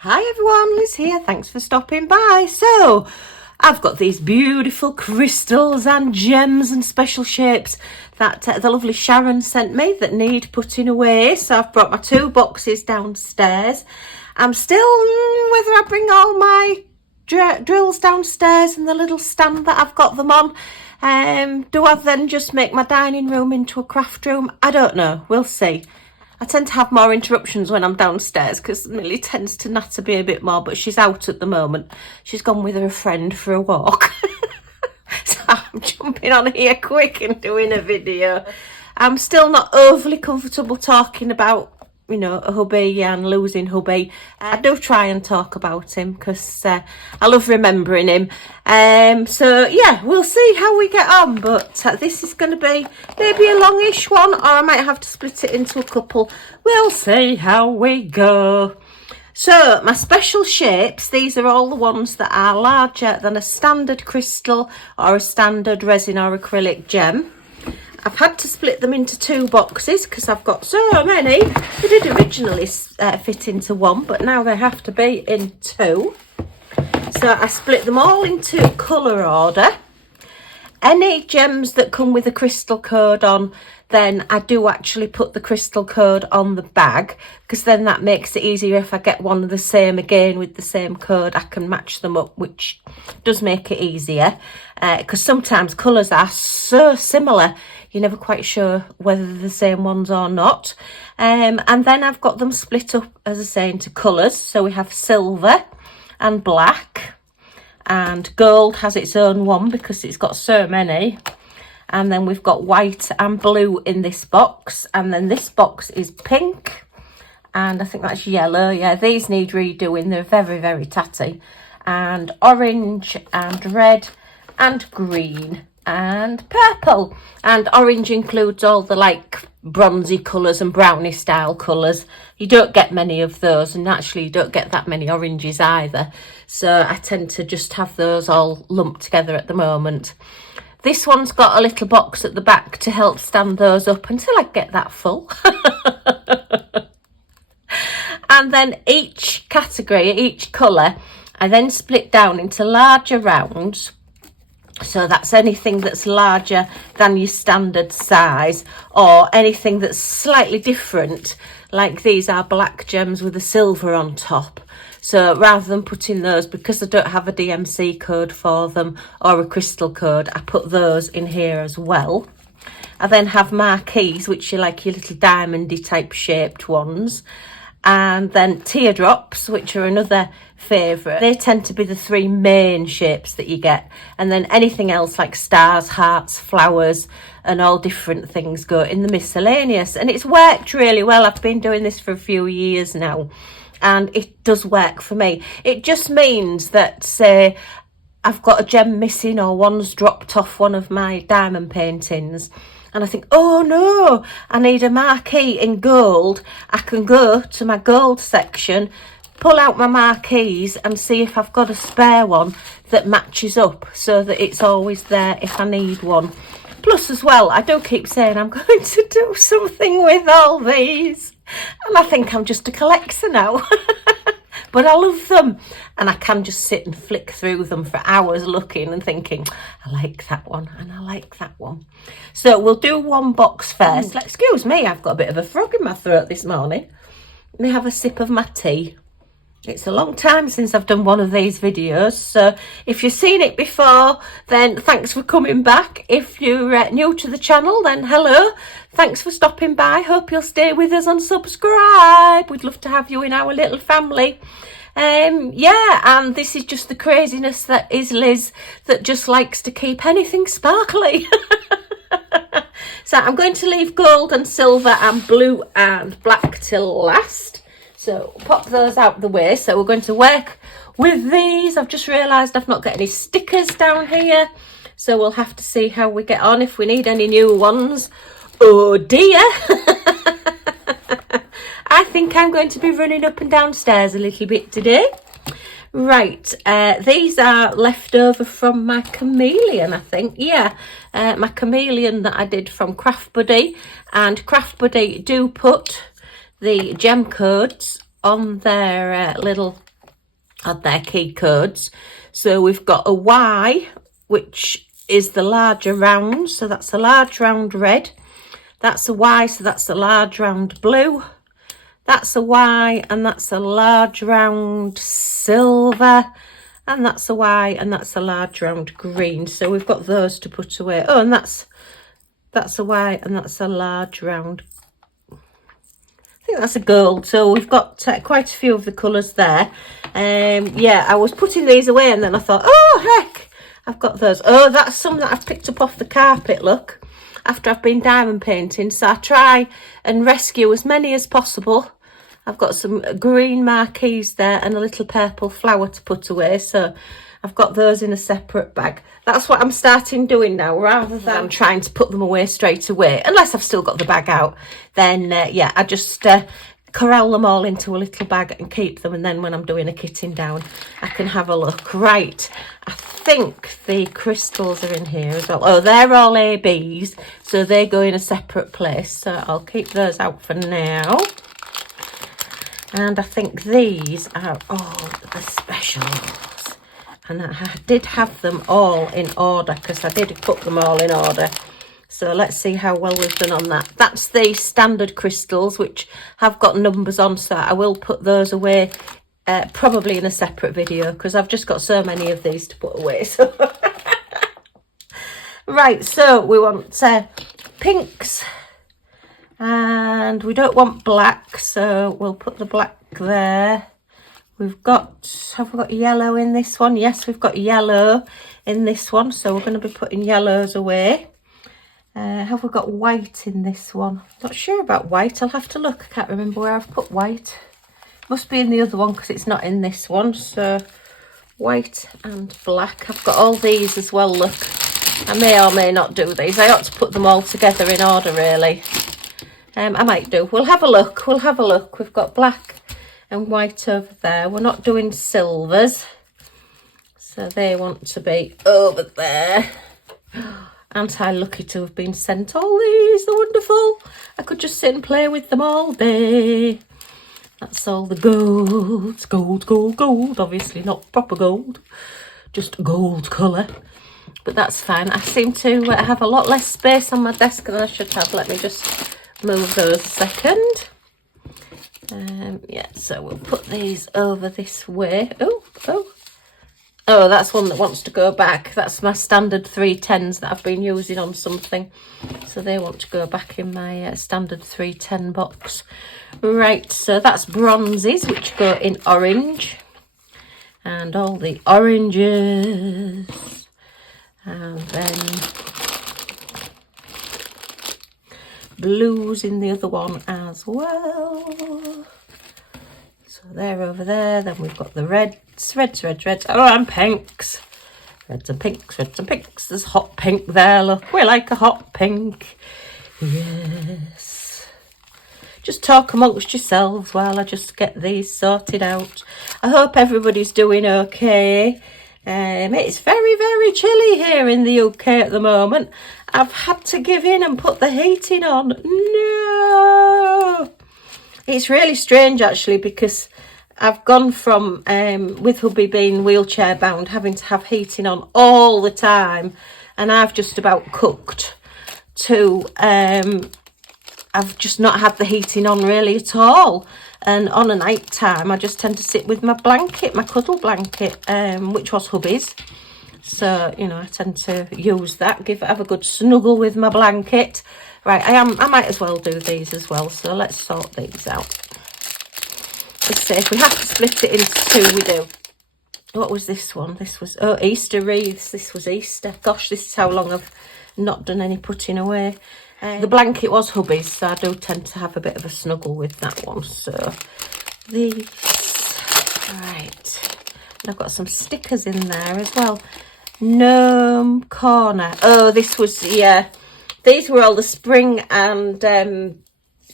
Hi everyone, Liz here. Thanks for stopping by. So, I've got these beautiful crystals and gems and special shapes that the lovely Sharon sent me that need putting away. So I've brought my 2 boxes downstairs. I'm still whether I bring all my drills downstairs and the little stand that I've got them on. Do I then just make my dining room into a craft room? I don't know. We'll see. I tend to have more interruptions when I'm downstairs because Millie tends to natter be a bit more, but she's out at the moment. She's gone with her friend for a walk. So I'm jumping on here quick and doing a video. I'm still not overly comfortable talking about, you know, a hubby and losing hubby. I do try and talk about him because I love remembering him. So yeah, we'll see how we get on, but this is going to be maybe a longish one, or I might have to split it into a couple. We'll see how we go. So my special shapes, these are all the ones that are larger than a standard crystal or a standard resin or acrylic gem. I've had to split them into 2 boxes because I've got so many. They did originally fit into 1, but now they have to be in 2. So I split them all into colour order. Any gems that come with a crystal code on, then I do actually put the crystal code on the bag, because then that makes it easier. If I get one of the same again with the same code, I can match them up, which does make it easier, because sometimes colours are so similar you're never quite sure whether they're the same ones or not. And then I've got them split up, as I say, into colours. So we have silver and black, and gold has its own one because it's got so many. And then we've got white and blue in this box, and then this box is pink, and I think that's yellow. Yeah, these need redoing. They're very, very tatty. And orange and red and green and purple. And orange includes all the like bronzy colours and brownie style colours. You don't get many of those, and actually you don't get that many oranges either. So I tend to just have those all lumped together at the moment. This one's got a little box at the back to help stand those up until I get that full. And then each category, each colour, I then split down into larger rounds. So that's anything that's larger than your standard size, or anything that's slightly different, like these are black gems with a silver on top. So rather than putting those, because I don't have a DMC code for them or a crystal code, I put those in here as well. I then have marquees, which are like your little diamondy type shaped ones. And then teardrops, which are another favourite. They tend to be the 3 main shapes that you get. And then anything else like stars, hearts, flowers, and all different things go in the miscellaneous. And it's worked really well. I've been doing this for a few years now, and it does work for me. It just means that, say, I've got a gem missing or one's dropped off one of my diamond paintings, and I think, oh no, I need a marquee in gold. I can go to my gold section, pull out my marquees and see if I've got a spare one that matches up, so that it's always there if I need one. Plus as well, I do keep saying I'm going to do something with all these, and I think I'm just a collector now. But I love them, and I can just sit and flick through them for hours looking and thinking, I like that one and I like that one. So we'll do 1 box first. Excuse me, I've got a bit of a frog in my throat this morning. Let me have a sip of my tea. It's a long time since I've done one of these videos, so if you've seen it before, then thanks for coming back. If you're new to the channel, then hello. Thanks for stopping by. Hope you'll stay with us and subscribe. We'd love to have you in our little family. Yeah, and this is just the craziness that is Liz, that just likes to keep anything sparkly. So I'm going to leave gold and silver and blue and black till last. So pop those out the way. So we're going to work with these. I've just realised I've not got any stickers down here, so we'll have to see how we get on, if we need any new ones. Oh dear. I think I'm going to be running up and downstairs a little bit today. Right, these are left over from my chameleon, I think. Yeah, my chameleon that I did from Craft Buddy. And Craft Buddy do put the gem codes on their little had their key codes. So we've got a Y, which is the larger round, so that's a large round red. That's a Y, so that's a large round blue. That's a Y, and that's a large round silver. And that's a Y, and that's a large round green. So we've got those to put away. Oh, and that's a Y, and that's a large round, I think that's a gold. So we've got quite a few of the colours there. Yeah, I was putting these away and then I thought, oh heck, I've got those. Oh, that's some that I've picked up off the carpet, look, after I've been diamond painting. So I try and rescue as many as possible. I've got some green marquees there and a little purple flower to put away. So I've got those in a separate bag. That's what I'm starting doing now, rather than trying to put them away straight away. Unless I've still got the bag out, then yeah, I just corral them all into a little bag and keep them. And then when I'm doing a kitting down, I can have a look. Right, I think the crystals are in here as well. Oh, they're all ABs, so they go in a separate place. So I'll keep those out for now. And I think these are all the specials. And I did have them all in order, because I did put them all in order. So let's see how well we've done on that. That's the standard crystals, which have got numbers on, so I will put those away probably in a separate video, because I've just got so many of these to put away. So right, so we want pinks, and we don't want black, so we'll put the black there. We've got, have we got yellow in this one? Yes, we've got yellow in this one, so we're going to be putting yellows away. Have we got white in this one? Not sure about white, I'll have to look. I can't remember where I've put white. Must be in the other one, because it's not in this one. So white and black. I've got all these as well, look. I may or may not do these. I ought to put them all together in order, really. I might do. We'll have a look. We'll have a look. We've got black and white over there. We're not doing silvers, so they want to be over there. Aren't I lucky to have been sent all these? They're wonderful. I could just sit and play with them all day. That's all the golds. Gold, gold, gold. Obviously not proper gold, just gold colour, but that's fine. I seem to have a lot less space on my desk than I should have. Let me just move those a second. Yeah, so we'll put these over this way. Oh, that's one that wants to go back. That's my standard 310s that I've been using on something, so they want to go back in my standard 310 box. Right, so that's bronzes, which go in orange, and all the oranges, and then blues in the other one as well. So they're over there. Then we've got the reds. Oh, and pinks. Reds and pinks, reds and pinks. There's hot pink there, look. We like a hot pink. Yes. Just talk amongst yourselves while I just get these sorted out. I hope everybody's doing okay. It's very, very chilly here in the UK at the moment. I've had to give in and put the heating on. No! It's really strange, actually, because I've gone from, with hubby being wheelchair bound, having to have heating on all the time, and I've just about cooked, to I've just not had the heating on really at all. And on a night time, I just tend to sit with my blanket, my cuddle blanket, which was hubby's. So, you know, I tend to use that, have a good snuggle with my blanket. Right, I might as well do these as well. So let's sort these out. Let's see, if we have to split it into two, we do. What was this one? This was, oh, Easter wreaths. This was Easter. Gosh, this is how long I've not done any putting away. The blanket was hubby's, so I do tend to have a bit of a snuggle with that one. So these, right, and I've got some stickers in there as well. Gnome corner. Oh, this was, yeah, these were all the spring and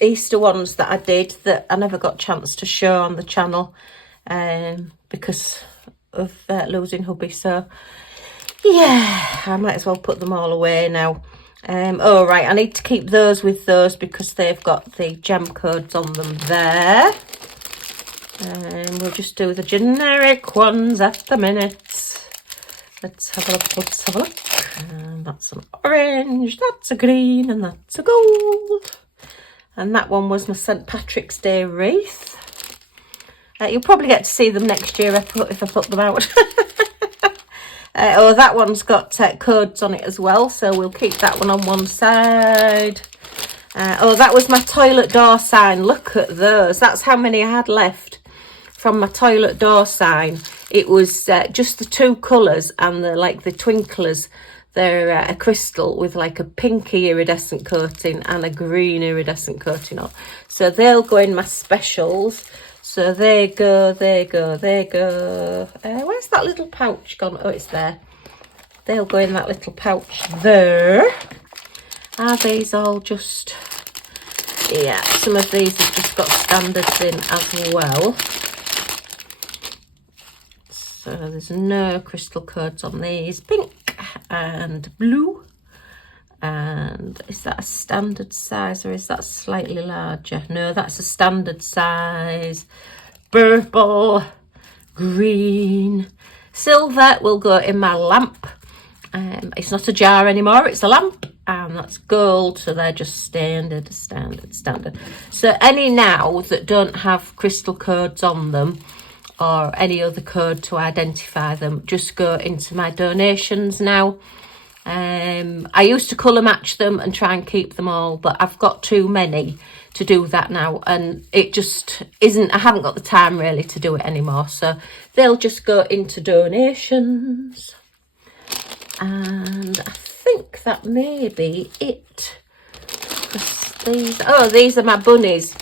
Easter ones that I did that I never got a chance to show on the channel because of losing hubby. So yeah, I might as well put them all away now. Oh right, I need to keep those with those because they've got the gem codes on them there. We'll just do the generic ones at the minute. Let's have a look, let's have a look. And that's an orange, that's a green, and that's a gold. And that one was my St. Patrick's Day wreath. You'll probably get to see them next year if I put them out. Oh, that one's got codes on it as well, so we'll keep that one on one side. Oh, that was my toilet door sign. Look at those. That's how many I had left from my toilet door sign. It was just the two colours and the twinklers. They're a crystal with like a pinky iridescent coating and a green iridescent coating on. So they'll go in my specials. So there you go, there you go, there you go. Where's that little pouch gone? Oh, it's there. They'll go in that little pouch there. Are these all just... Yeah, some of these have just got standards in as well. So there's no crystal codes on these. Pink and blue. And is that a standard size or is that slightly larger? No, that's a standard size. Purple, green, silver will go in my lamp. It's not a jar anymore, it's a lamp. And that's gold, so they're just standard. So any now that don't have crystal codes on them or any other code to identify them, just go into my donations now. I used to colour match them and try and keep them all, but I've got too many to do that now, and it just isn't, I haven't got the time really to do it anymore, so they'll just go into donations. And I think that may be it. These are my bunnies.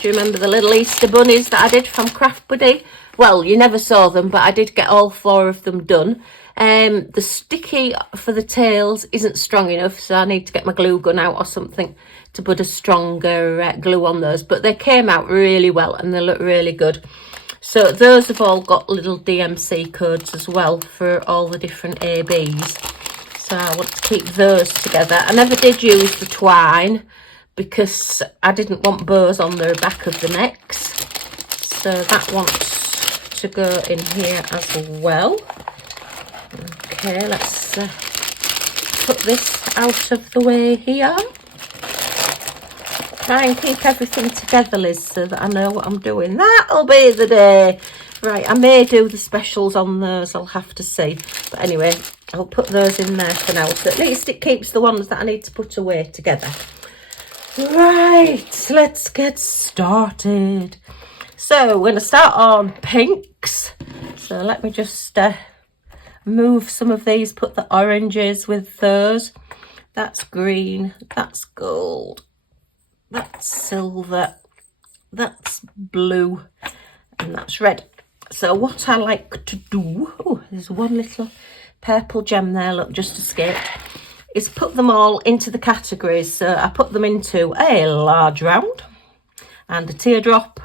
Do you remember the little Easter bunnies that I did from Craft Buddy? Well, you never saw them, but I did get all 4 of them done. The sticky for the tails isn't strong enough, so I need to get my glue gun out or something to put a stronger glue on those. But they came out really well and they look really good. So those have all got little DMC codes as well for all the different ABs. So I want to keep those together. I never did use the twine because I didn't want bows on the back of the necks. So that wants to go in here as well. Okay, let's put this out of the way here. Try and keep everything together, Liz, so that I know what I'm doing. That'll be the day. Right, I may do the specials on those, I'll have to see. But anyway, I'll put those in there for now, so at least it keeps the ones that I need to put away together. Right, let's get started. So we're going to start on pinks. So let me just move some of these, put the oranges with those. That's green, that's gold, that's silver, that's blue, and that's red. So what I like to do, oh, there's one little purple gem there, look, just escaped, is put them all into the categories. So I put them into a large round and a teardrop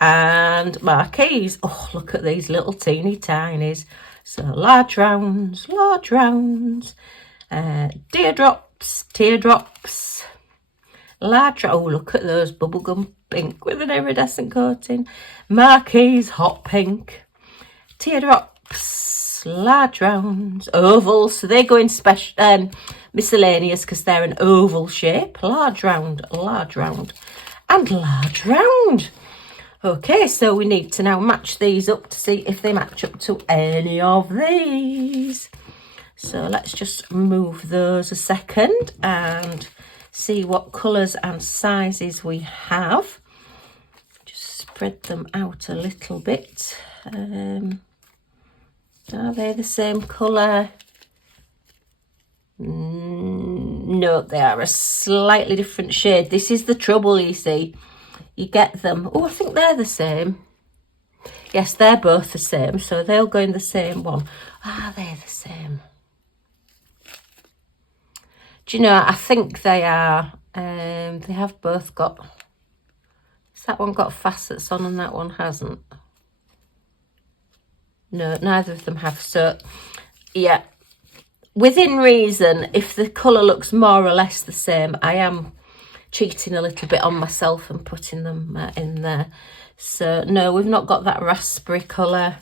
and marquees. Oh, look at these little teeny tinies. So large rounds, teardrops, large, oh, look at those, bubblegum pink with an iridescent coating, marquees, hot pink, teardrops, large rounds, ovals, so they go in special miscellaneous because they're an oval shape, large round, and large round. Okay, so we need to now match these up to see if they match up to any of these. So let's just move those a second and see what colours and sizes we have. Just spread them out a little bit. Are they the same colour? No, they are a slightly different shade. This is the trouble, you see. You get them. Oh, I think they're the same. Yes, they're both the same, so they'll go in the same one. Are they the same? Do you know, I think they are. They have both got... Has that one got facets on and that one hasn't? No, neither of them have. So, yeah. Within reason, if the colour looks more or less the same, I am cheating a little bit on myself and putting them in there. So no, we've not got that raspberry colour.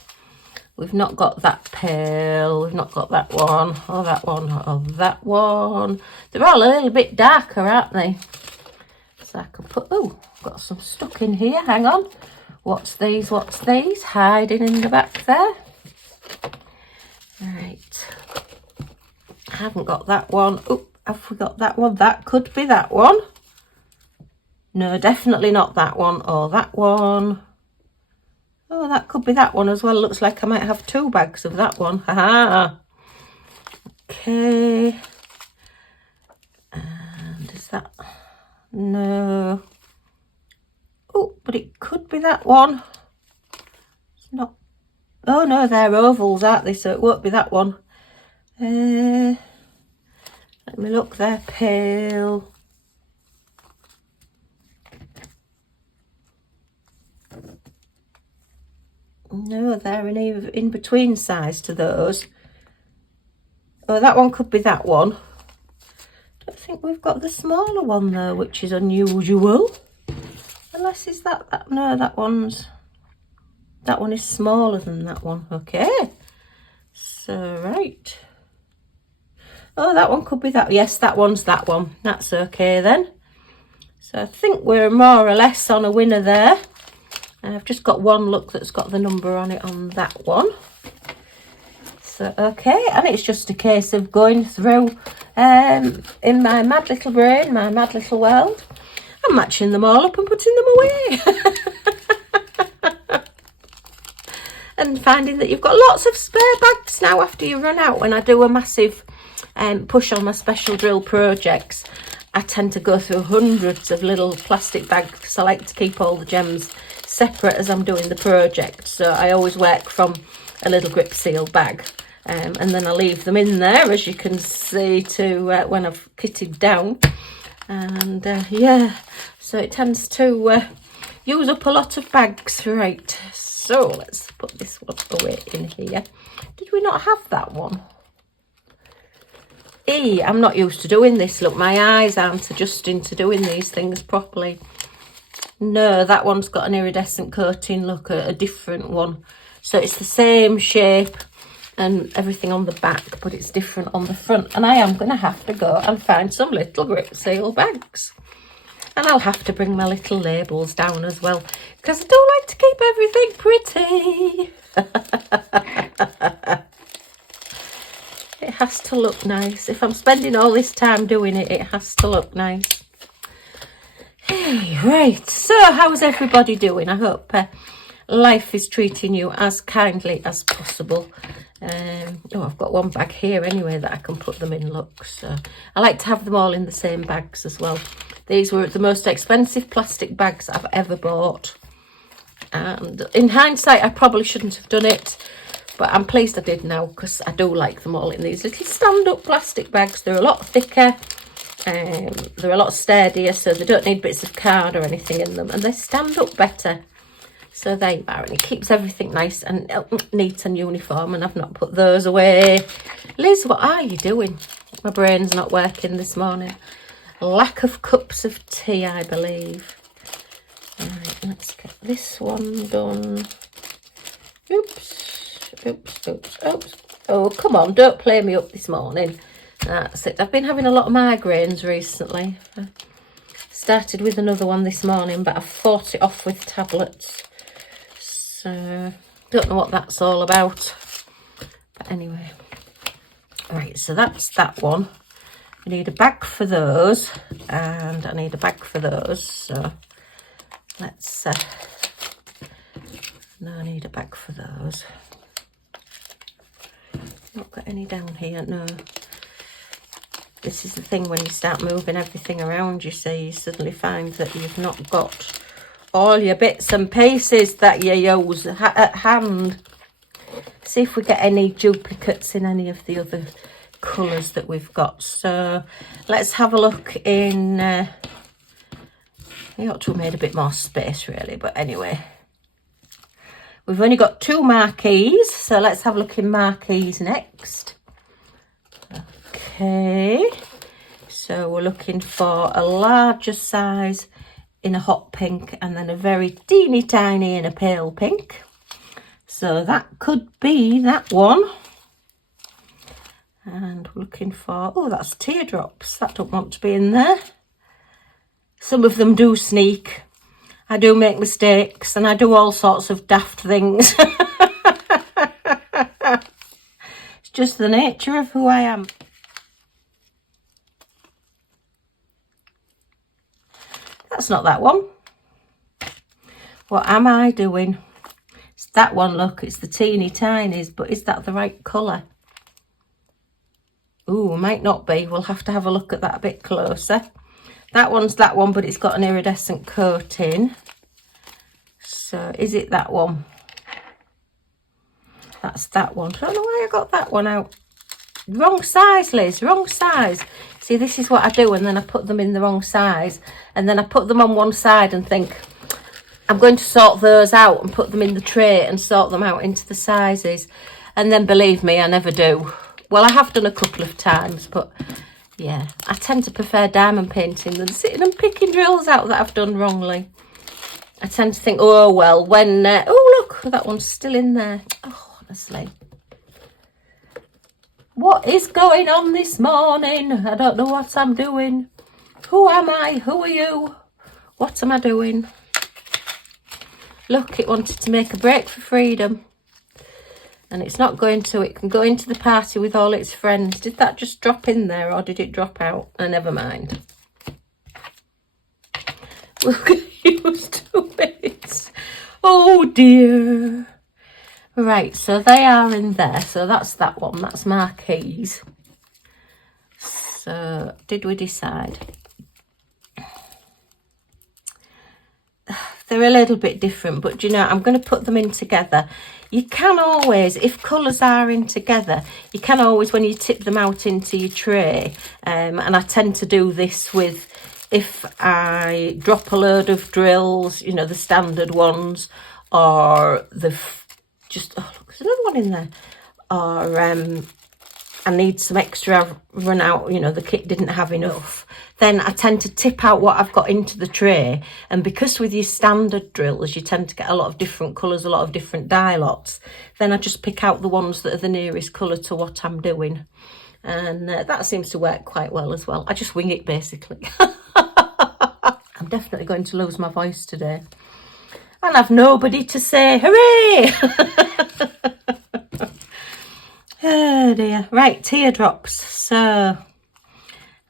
We've not got that pale. We've not got that one, or that one, or that one. They're all a little bit darker, aren't they? So I can put, oh, got some stuck in here. Hang on. What's these? What's these? Hiding in the back there. Right. I haven't got that one. Oh, have we got that one? That could be that one. No, definitely not that one or that one. Oh, that could be that one as well. Looks like I might have 2 bags of that one. Haha. Okay. And is that... No. Oh, but it could be that one. It's not... Oh, no, they're ovals, aren't they? So it won't be that one. Let me look. They're pale. No, they're in between size to those. Oh, that one could be that one. I don't think we've got the smaller one though, which is unusual. Unless is that no, that one is smaller than that one. Okay. So right. Oh, that one could be that. Yes, that one's that one. That's okay then. So I think we're more or less on a winner there. And I've just got one look that's got the number on it on that one. So, okay, and it's just a case of going through in my mad little brain, my mad little world, and matching them all up and putting them away. And finding that you've got lots of spare bags now after you run out. When I do a massive push on my special drill projects, I tend to go through hundreds of little plastic bags because I like to keep all the gems separate as I'm doing the project. So I always work from a little grip seal bag, and then I leave them in there, as you can see, to when I've kitted down. And yeah, so it tends to use up a lot of bags. Right, so let's put this one away in here. Did we not have that one? I'm not used to doing this. Look, my eyes aren't adjusting to doing these things properly. No, that one's got an iridescent coating. Look, a different one. So it's the same shape and everything on the back, but it's different on the front. And I am going to have to go and find some little grip seal bags. And I'll have to bring my little labels down as well, because I do like to keep everything pretty. It has to look nice. If I'm spending all this time doing it, it has to look nice. Hey, right, so how's everybody doing? I hope life is treating you as kindly as possible. Oh, I've got one bag here anyway that I can put them in, look. So I like to have them all in the same bags as well. These were the most expensive plastic bags I've ever bought. And in hindsight, I probably shouldn't have done it, but I'm pleased I did now, because I do like them all in these little stand-up plastic bags. They're a lot thicker. They're a lot sturdier, so they don't need bits of card or anything in them, and they stand up better. So there you are, and it keeps everything nice and neat and uniform. And I've not put those away. Liz, what are you doing? My brain's not working this morning. Lack of cups of tea, I believe. Right, let's get this one done. Oops, oops, oops, oops. Oh, come on, don't play me up this morning. That's it. I've been having a lot of migraines recently. I started with another one this morning, but I've fought it off with tablets. So, don't know what that's all about. But anyway. Right, so that's that one. I need a bag for those, and I need a bag for those. So, let's... no, I need a bag for those. Not got any down here, no. This is the thing, when you start moving everything around, you see, you suddenly find that you've not got all your bits and pieces that you use at hand. See if we get any duplicates in any of the other colours that we've got. So let's have a look in... we ought to have made a bit more space, really, but anyway. We've only got 2 marquees, so let's have a look in marquees next. Okay, So we're looking for a larger size in a hot pink, and then a very teeny tiny in a pale pink. So that could be that one. And we're looking for, oh, that's teardrops. That don't want to be in there. Some of them do sneak. I do make mistakes and I do all sorts of daft things. It's just the nature of who I am. That's not that one. What am I doing? It's that one, look, it's the teeny tinies, but is that the right colour? Ooh, might not be. We'll have to have a look at that a bit closer. That one's that one, but it's got an iridescent coating. So is it that one? That's that one. I don't know why I got that one out. Wrong size, Liz, wrong size. See, this is what I do, and then I put them in the wrong size. And then I put them on one side and think, I'm going to sort those out and put them in the tray and sort them out into the sizes. And then believe me, I never do. Well, I have done a couple of times, but yeah, I tend to prefer diamond painting than sitting and picking drills out that I've done wrongly. I tend to think, oh, well, when... oh, look, that one's still in there. Oh, honestly. What is going on this morning? I don't know what I'm doing. Who am I? Who are you? What am I doing? Look, it wanted to make a break for freedom. And it's not going to. It can go into the party with all its friends. Did that just drop in there or did it drop out? Never mind. We'll get used to it. Oh dear. Right, so they are in there. So that's that one. That's marquees. So did we decide? They're a little bit different, but you know, I'm going to put them in together. You can always, if colours are in together, you can always, when you tip them out into your tray, and I tend to do this with, if I drop a load of drills, you know, the standard ones, or the, just, oh look, there's another one in there, or I need some extra, I've run out, you know, the kit didn't have enough, then I tend to tip out what I've got into the tray. And because with your standard drills, you tend to get a lot of different colours, a lot of different dye lots, then I just pick out the ones that are the nearest colour to what I'm doing. And that seems to work quite well as well. I just wing it, basically. I'm definitely going to lose my voice today. And I've nobody to say, hooray! Oh dear. Right, teardrops. So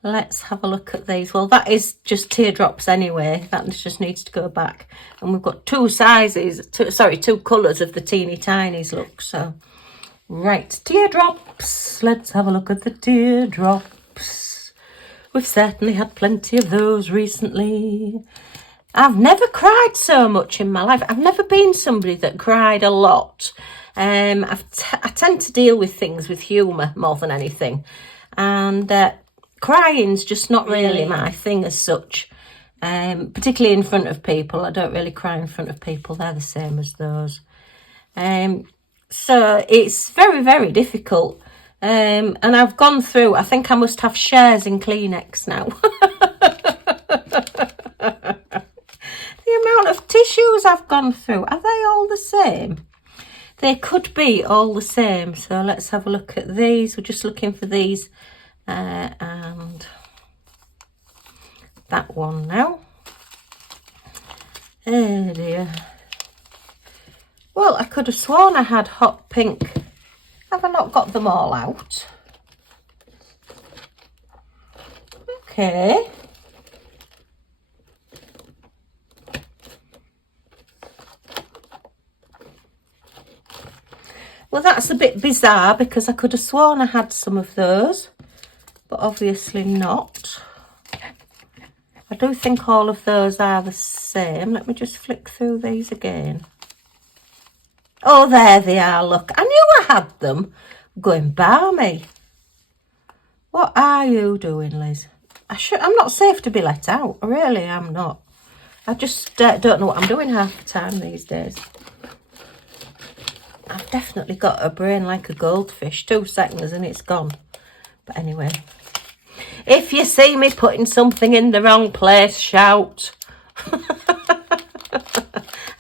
let's have a look at these. Well, that is just teardrops anyway. That just needs to go back. And we've got two sizes, two colours of the teeny tinies, look. So, right, teardrops. Let's have a look at the teardrops. We've certainly had plenty of those recently. I've never cried so much in my life. I've never been somebody that cried a lot. I tend to deal with things with humour more than anything. And crying's just not really my thing as such. Particularly in front of people. I don't really cry in front of people. They're the same as those. So it's very, very difficult. And I've gone through, I think I must have shares in Kleenex now. The amount of tissues I've gone through, are they all the same? They could be all the same. So let's have a look at these. We're just looking for these. And that one now. Oh dear. Well, I could have sworn I had hot pink. Have I not got them all out? Okay. Well, that's a bit bizarre because I could have sworn I had some of those, but obviously not. I do think all of those are the same. Let me just flick through these again. Oh, there they are, look. I knew I had them. Going balmy. What are you doing, Liz? I'm not safe to be let out. I really am not. I just don't know what I'm doing half the time these days. I've definitely got a brain like a goldfish. 2 seconds and it's gone. But anyway, If you see me putting something in the wrong place, shout.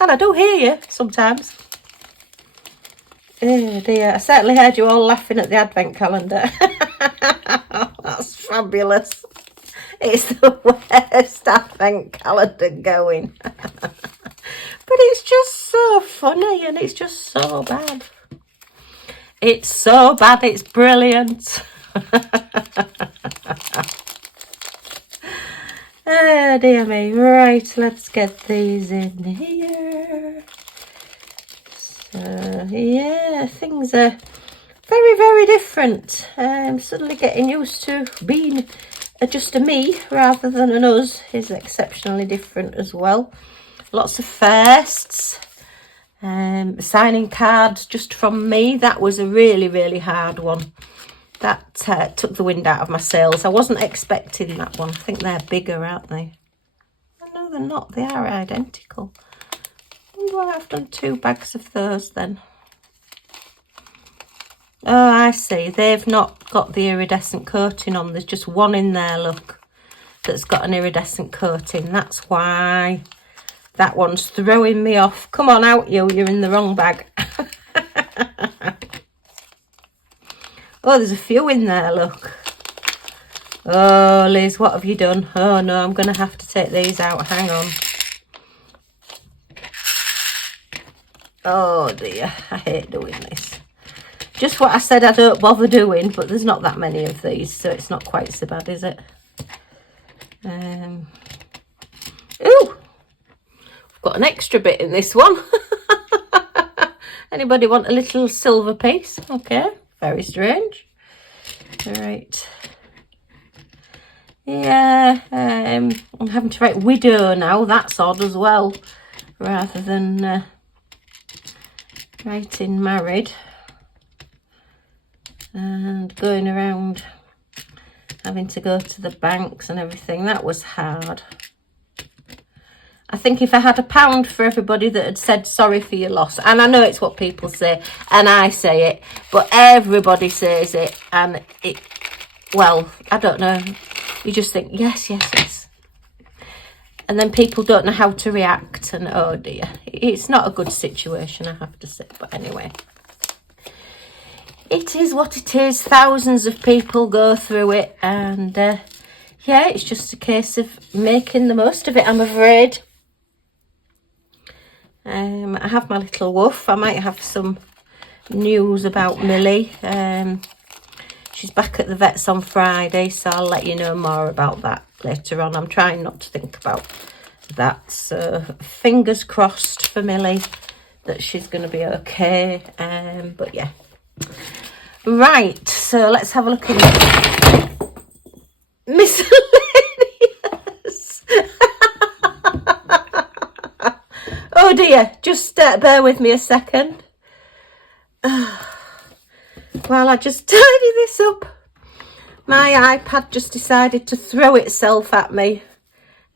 And I do hear you sometimes. Oh dear, I certainly heard you all laughing at the advent calendar. That's fabulous. It's the worst advent calendar going. But it's just so funny and it's just so bad. It's so bad, it's brilliant. Oh dear me. Right, let's get these in here. So yeah, things are very, very different. I'm suddenly getting used to being just a me rather than an us is exceptionally different as well. Lots of firsts. Signing cards just from me. That was a really, really hard one. That took the wind out of my sails. I wasn't expecting that one. I think they're bigger, aren't they? Oh, no, they're not. They are identical. I wonder why I've done 2 bags of those then. Oh, I see. They've not got the iridescent coating on. There's just one in there, look, that's got an iridescent coating. That's why that one's throwing me off. Come on out, you're in the wrong bag. Oh, there's a few in there, look. Oh, Liz, what have you done? Oh, no, I'm going to have to take these out. Hang on. Oh, dear. I hate doing this. Just what I said I don't bother doing, but there's not that many of these, so it's not quite so bad, is it? Ooh! I've got an extra bit in this one. Anybody want a little silver piece? Okay. Very strange. All right. Yeah, I'm having to write widow now. That's odd as well, rather than writing married. And going around having to go to the banks and everything. That was hard. I think if I had £1 for everybody that had said sorry for your loss, and I know it's what people say, and I say it, but everybody says it, and it, well, I don't know, you just think, yes, yes, yes. And then people don't know how to react, and oh dear, it's not a good situation, I have to say, but anyway. It is what it is. Thousands of people go through it, and yeah, it's just a case of making the most of it, I'm afraid. I have my little woof. I might have some news about Millie. She's back at the vet's on Friday, so I'll let you know more about that later on. I'm trying not to think about that, so fingers crossed for Millie that she's going to be okay. But yeah. Right, so let's have a look at miscellaneous. Oh dear, just bear with me a second. While I just tidy this up, my iPad just decided to throw itself at me.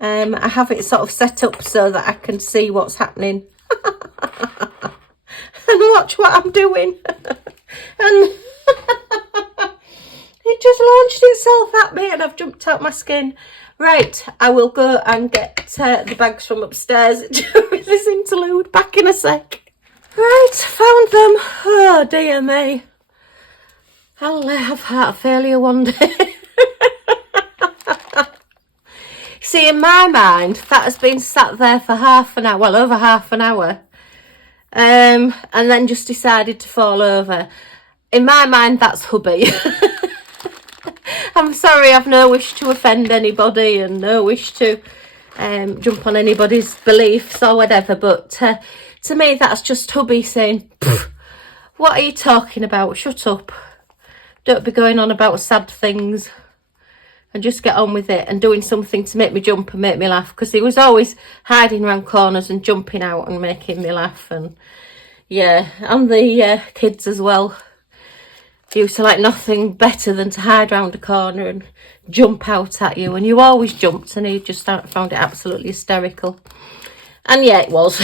I have it sort of set up so that I can see what's happening and watch what I'm doing. And it just launched itself at me and I've jumped out my skin. Right, I will go and get the bags from upstairs during this interlude. Back in a sec. Right, found them. Oh dear me. I'll have heart failure one day. See, in my mind, that has been sat there for half an hour, well, over half an hour. And then just decided to fall over. In my mind, that's Hubby. I'm sorry, I've no wish to offend anybody and no wish to jump on anybody's beliefs or whatever, but to me, that's just Hubby saying, what are you talking about? Shut up. Don't be going on about sad things and just get on with it and doing something to make me jump and make me laugh, because he was always hiding around corners and jumping out and making me laugh. And yeah, and the kids as well. He used to like nothing better than to hide around a corner and jump out at you, and you always jumped, and he just found it absolutely hysterical. And yeah, it was.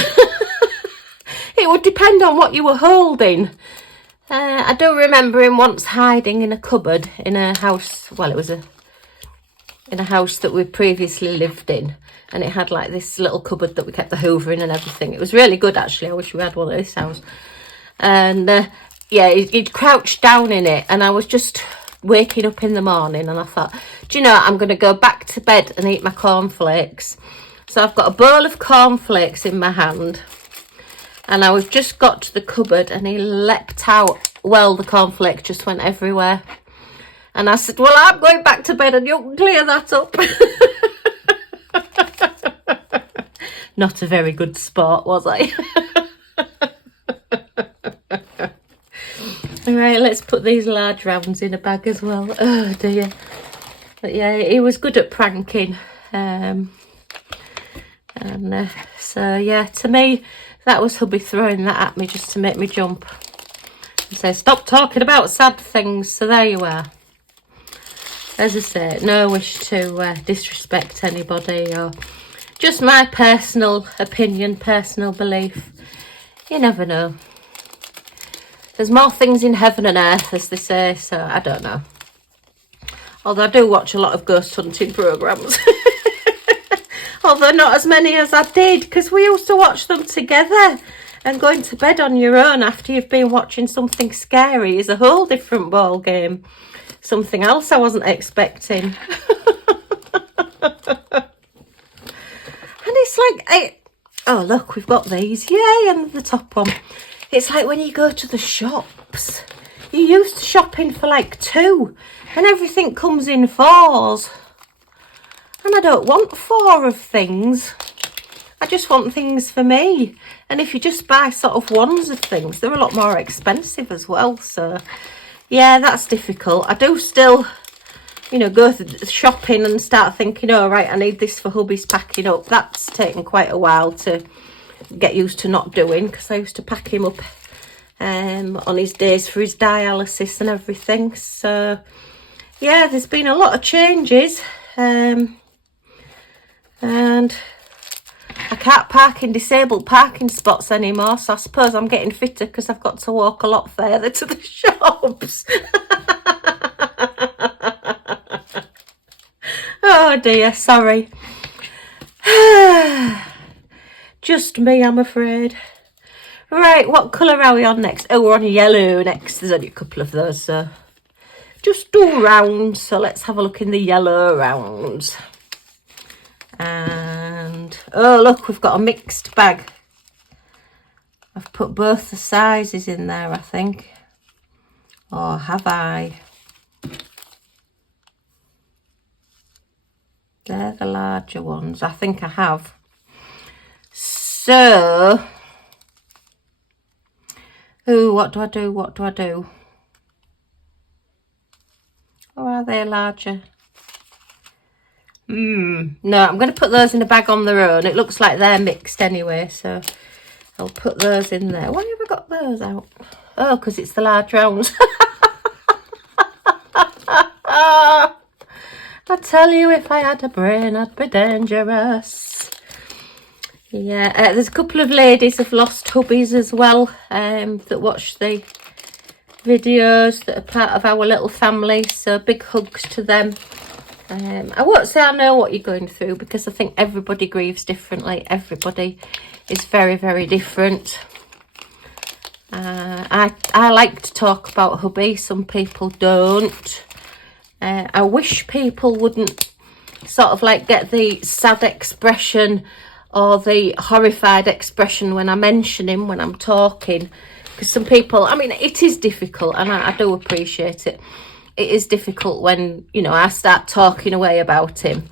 It would depend on what you were holding. I do remember him once hiding in a cupboard in a house. Well, it was a in a house that we previously lived in, and it had like this little cupboard that we kept the hoover in and everything. It was really good actually. I wish we had one at this house. And yeah, he'd crouched down in it, and I was just waking up in the morning, and I thought, do you know, I'm going to go back to bed and eat my cornflakes. So I've got a bowl of cornflakes in my hand, and I was just got to the cupboard, and he leapt out. Well, the cornflake just went everywhere. And I said, well, I'm going back to bed and you can clear that up. Not a very good sport, was I? Right, let's put these large rounds in a bag as well. Oh dear. But yeah, he was good at pranking. So yeah, to me, that was hubby throwing that at me just to make me jump. He says, stop talking about sad things. So there you are. As I say, no wish to disrespect anybody, or just my personal opinion, personal belief. You never know. There's more things in heaven and earth, as they say, so I don't know. Although I do watch a lot of ghost hunting programmes. Although not as many as I did, because we used to watch them together. And going to bed on your own after you've been watching something scary is a whole different ball game. Something else I wasn't expecting. And it's like, oh look, we've got these. Yay, and the top one. It's like when you go to the shops. You're used to shopping for like 2, and everything comes in 4s. And I don't want 4 of things. I just want things for me. And if you just buy sort of 1s of things, they're a lot more expensive as well. So yeah, that's difficult. I do still, you know, go shopping and start thinking, oh right, I need this for hubby's packing up. That's taken quite a while to get used to not doing, because I used to pack him up on his days for his dialysis and everything. So yeah, there's been a lot of changes, and I can't park in disabled parking spots anymore, so I suppose I'm getting fitter because I've got to walk a lot further to the shops. Oh dear, sorry. Just me, I'm afraid. Right, what colour are we on next? Oh, we're on yellow next. There's only a couple of those, so just do rounds. So let's have a look in the yellow rounds. And oh look, we've got a mixed bag. I've put both the sizes in there, I think. Or have I? They're the larger ones. I think I have. So, ooh, what do I do? What do I do? Or are they larger? No, I'm going to put those in a bag on their own. It looks like they're mixed anyway, so I'll put those in there. Why have I got those out? Oh, because it's the large rounds. I tell you, if I had a brain, I'd be dangerous. Yeah, there's a couple of ladies have lost hubbies as well, that watch the videos, that are part of our little family, so big hugs to them. I won't say I know what you're going through, because I think everybody grieves differently. Everybody is very, very different. I like to talk about hubby. Some people don't. I wish people wouldn't sort of like get the sad expression or the horrified expression when I mention him, when I'm talking. Because some people, I mean, it is difficult, and I do appreciate it. It is difficult when, you know, I start talking away about him,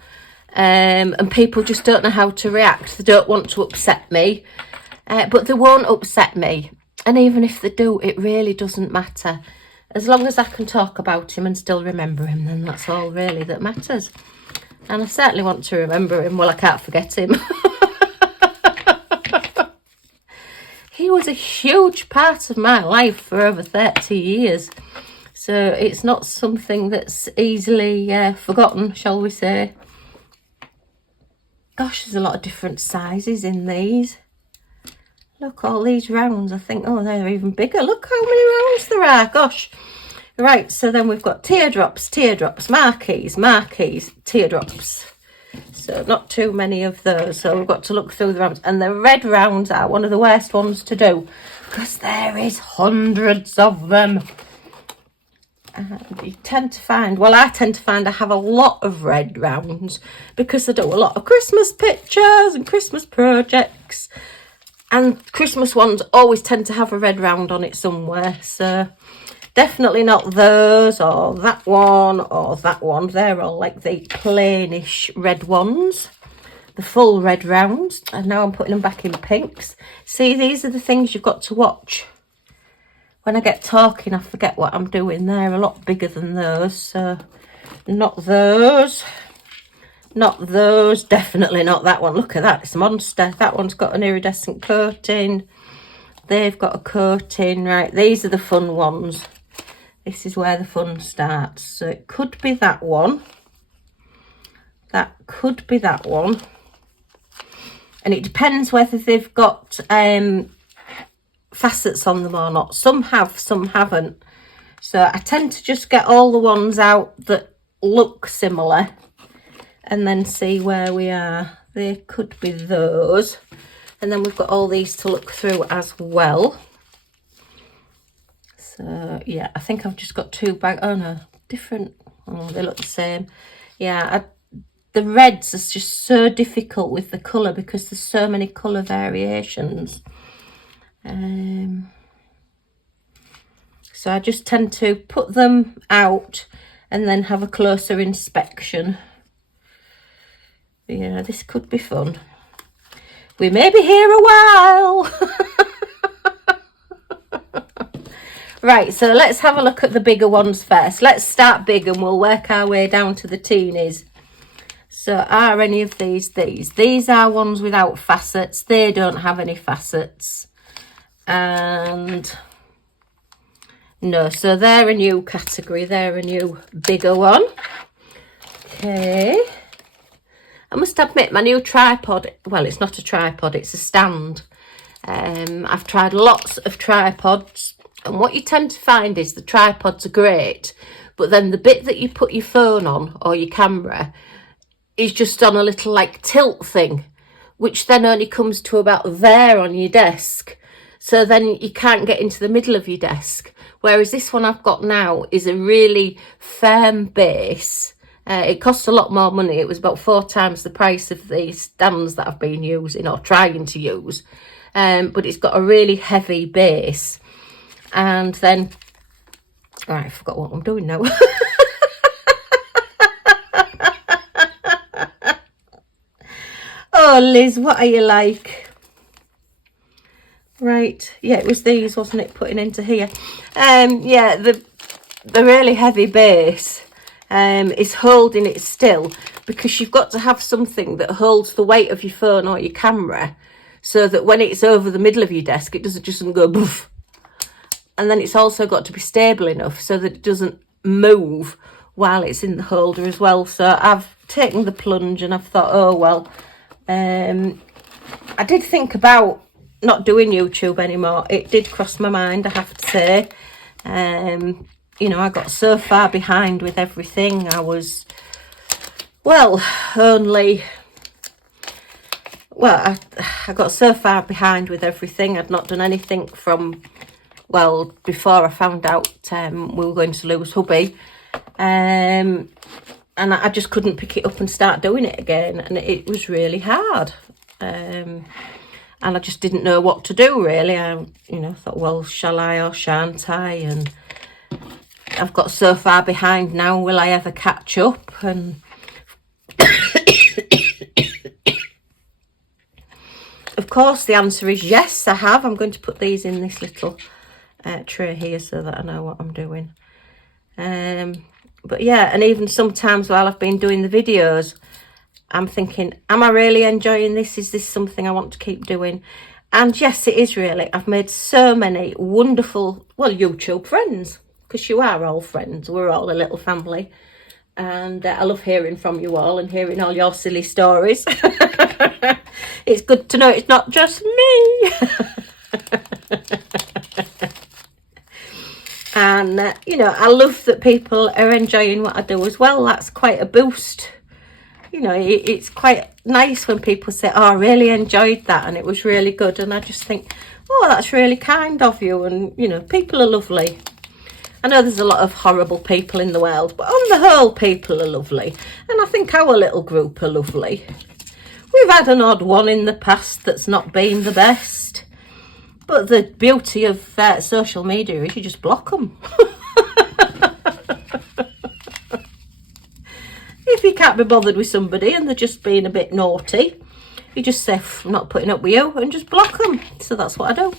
and people just don't know how to react. They don't want to upset me, but they won't upset me. And even if they do, it really doesn't matter. As long as I can talk about him and still remember him, then that's all really that matters. And I certainly want to remember him. Well, I can't forget him. He was a huge part of my life for over 30 years. So it's not something that's easily forgotten, shall we say. Gosh, there's a lot of different sizes in these. Look, all these rounds, I think, oh, they're even bigger. Look how many rounds there are. Gosh, Right, so then we've got teardrops, teardrops, marquees, marquees, teardrops. So not too many of those, so we've got to look through the rounds. And the red rounds are one of the worst ones to do because there is hundreds of them. And you tend to find, well, I tend to find I have a lot of red rounds because I do a lot of Christmas pictures and Christmas projects. And Christmas ones always tend to have a red round on it somewhere, so definitely not those or that one or that one. They're all like the plainish red ones, the full red rounds. And now I'm putting them back in pinks. See, these are the things you've got to watch. When I get talking, I forget what I'm doing. They're a lot bigger than those, so not those. Not those, definitely not that one. Look at that, it's a monster. That one's got an iridescent coating. They've got a coating. Right, these are the fun ones. This is where the fun starts. So it could be that one. That could be that one. And it depends whether they've got facets on them or not. Some have, some haven't. So I tend to just get all the ones out that look similar and then see where we are. They could be those. And then we've got all these to look through as well. So yeah, I think I've just got two bags. Oh no, different. Oh, they look the same. Yeah, the reds are just so difficult with the colour because there's so many colour variations. So I just tend to put them out and then have a closer inspection. Yeah, this could be fun. We may be here a while. Right, so let's have a look at the bigger ones first. Let's start big and we'll work our way down to the teenies. So are any of these? These are ones without facets. They don't have any facets. And no, so they're a new category. They're a new bigger one. Okay. I must admit, my new tripod, well, it's not a tripod, it's a stand. I've tried lots of tripods, and what you tend to find is the tripods are great, but then the bit that you put your phone on or your camera is just on a little like tilt thing, which then only comes to about there on your desk. So then you can't get into the middle of your desk. Whereas this one I've got now is a really firm base. It costs a lot more money. It was about 4 times the price of the stands that I've been using or trying to use. But it's got a really heavy base. And then, right, I forgot what I'm doing now. Oh, Liz, what are you like? Right, yeah, it was these, wasn't it, putting into here. Yeah, the really heavy base is holding it still because you've got to have something that holds the weight of your phone or your camera so that when it's over the middle of your desk, it doesn't just go boof. And then it's also got to be stable enough so that it doesn't move while it's in the holder as well. So I've taken the plunge and I've thought, oh, well, I did think about not doing YouTube anymore. It did cross my mind, I have to say. You know, I got so far behind with everything. I was, well, I got so far behind with everything. I'd not done anything from, well, before I found out we were going to lose Hubby. And I just couldn't pick it up and start doing it again. And it was really hard. And I just didn't know what to do, really. I, you know, thought, well, shall I or shan't I? And I've got so far behind now, will I ever catch up? And of course the answer is yes, I have. I'm going to put these in this little tray here so that I know what I'm doing. But yeah, and even sometimes while I've been doing the videos, I'm thinking, am I really enjoying this? Is this something I want to keep doing? And yes, it is really. I've made so many wonderful, well, YouTube friends, because you are all friends. We're all a little family. And I love hearing from you all and hearing all your silly stories. It's good to know it's not just me. And And you know, I love that people are enjoying what I do as well. That's quite a boost. You know, it's quite nice when people say, oh, I really enjoyed that and it was really good. And I just think, oh, that's really kind of you. And you know, people are lovely. I know there's a lot of horrible people in the world, but on the whole, people are lovely. And I think our little group are lovely. We've had an odd one in the past that's not been the best. But the beauty of social media is you just block them. If you can't be bothered with somebody and they're just being a bit naughty, you just say, I'm not putting up with you, and just block them. So that's what I do.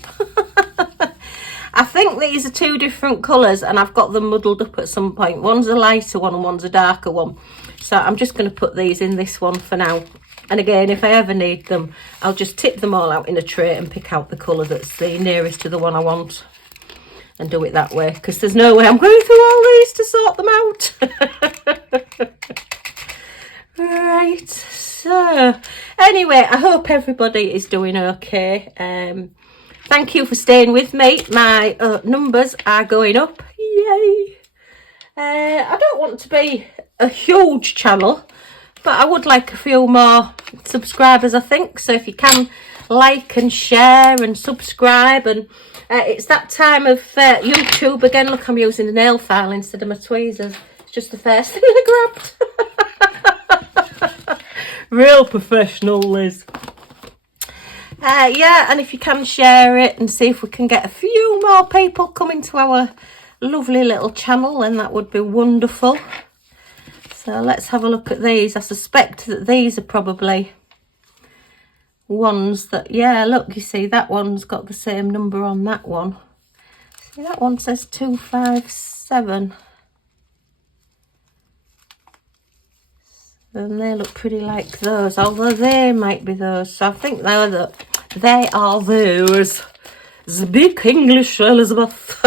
I think these are two different colours and I've got them muddled up at some point. One's a lighter one and one's a darker one. So I'm just going to put these in this one for now. And again, if I ever need them, I'll just tip them all out in a tray and pick out the colour that's the nearest to the one I want. And do it that way. Because there's no way I'm going through all these to sort them out. Right. So, anyway, I hope everybody is doing okay. Thank you for staying with me. My numbers are going up. Yay. I don't want to be a huge channel, but I would like a few more subscribers, I think. So if you can like and share and subscribe. And it's that time of YouTube again. Look, I'm using a nail file instead of my tweezers. It's just the first thing I grabbed. Real professional, Liz. Yeah, and if you can share it and see if we can get a few more people coming to our lovely little channel, then that would be wonderful. So let's have a look at these. I suspect that these are probably ones that, yeah, look, you see that one's got the same number on that one. See, that one says 257. And they look pretty like those, although they might be those. So I think they are those. Speak English, Elizabeth.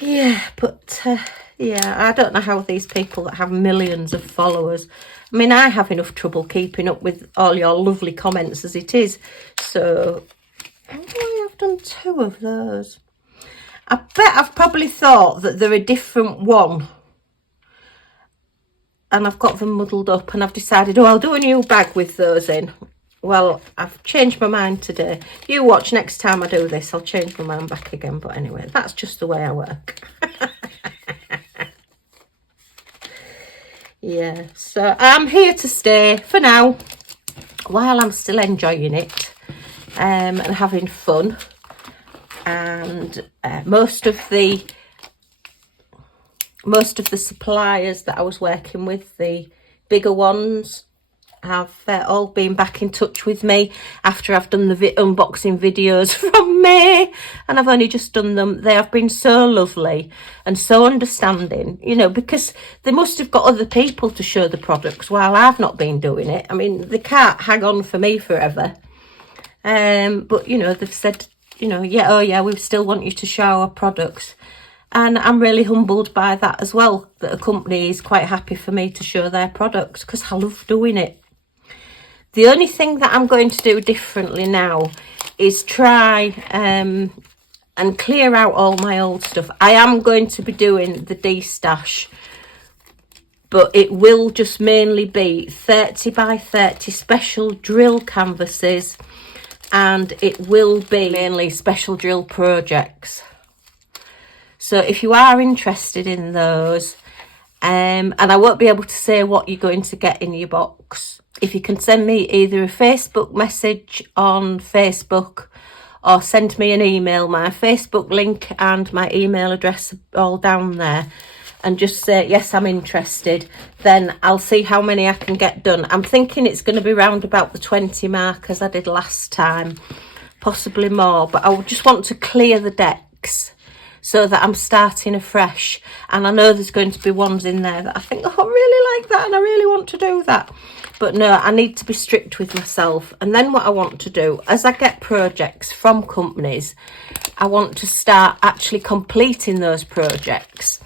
Yeah, but yeah, I don't know how these people that have millions of followers. I mean, I have enough trouble keeping up with all your lovely comments as it is. So I have done 2 of those. I bet I've probably thought that they're a different one. And I've got them muddled up and I've decided, oh, I'll do a new bag with those in. Well, I've changed my mind today. You watch next time I do this, I'll change my mind back again. But anyway, that's just the way I work. Yeah, so I'm here to stay for now while I'm still enjoying it and having fun. And most of the suppliers that I was working with, the bigger ones, have all been back in touch with me after I've done the unboxing videos from May, and I've only just done them. They have been so lovely and so understanding, you know, because they must have got other people to show the products while I've not been doing it. I mean, they can't hang on for me forever. But, you know, they've said, you know, yeah, oh yeah, we still want you to show our products. And I'm really humbled by that as well, that a company is quite happy for me to show their products, because I love doing it. The only thing that I'm going to do differently now is try and clear out all my old stuff. I am going to be doing the de-stash, but it will just mainly be 30 by 30 special drill canvases, and it will be mainly special drill projects. So if you are interested in those, and I won't be able to say what you're going to get in your box, if you can send me either a Facebook message on Facebook or send me an email, my Facebook link and my email address are all down there, and just say, yes, I'm interested, then I'll see how many I can get done. I'm thinking it's going to be round about the 20 mark as I did last time, possibly more, but I just want to clear the decks so that I'm starting afresh. And I know there's going to be ones in there that I think, oh, I really like that and I really want to do that. But no, I need to be strict with myself. And then what I want to do, as I get projects from companies, I want to start actually completing those projects